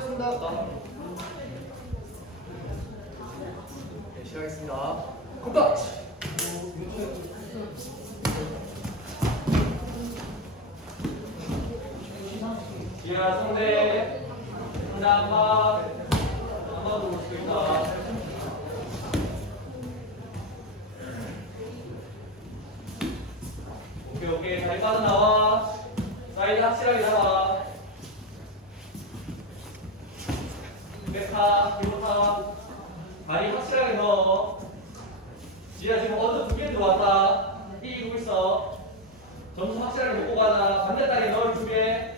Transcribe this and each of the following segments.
수고하셨습니다. 네, 시작하겠습니다. 컴퓨터. 성대 상담파 한번 볼수 있다. 오케이 오케이 다리 빠져나와 사이드 확실하게 잡아 백타 기본타 다리 확실하게 넣어 지하 지금 어느 두개 들어왔다 이기고 있어. 점수 확실하게 놓고 가자. 반대 다리 넣을 준비해.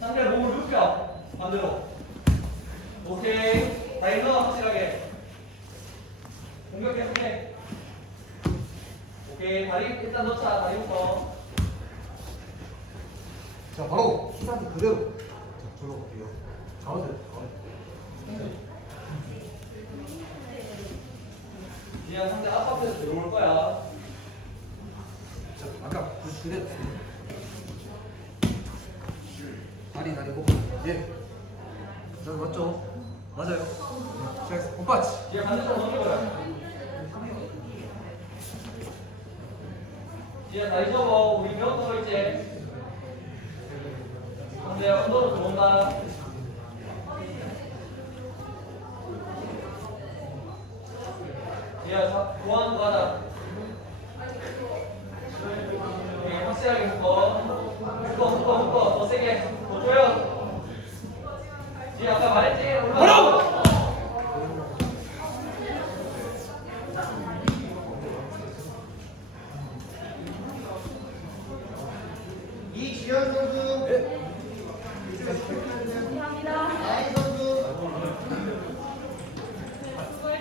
상대 몸을 눕혀 반대로. 오케이. 다리 넣어 확실하게. 공격 계속해 오케이. 다리 일단 넣자. 다리부터. 자, 바로 시사트 그대로. 자, 저로 갈게요. 가운데. 가운데. 그냥 상대 앞앞에서 들어올 거야 자, 아까 그 그대로. 다리 다리 고 예. 자, 맞죠? 맞아요. 네, 시작했어. 홈파치. 뒤에 반대쪽 넘겨버려 뒤에 다리 접어 우리 몇터 있지 상대 언더로 들어온다 얘가 보완과다 예, 확실하게 묶어. 묶어 묶어 묶어. 더 세게. 더 조여 뒤에 아까 말했지? 올라가 이 지연동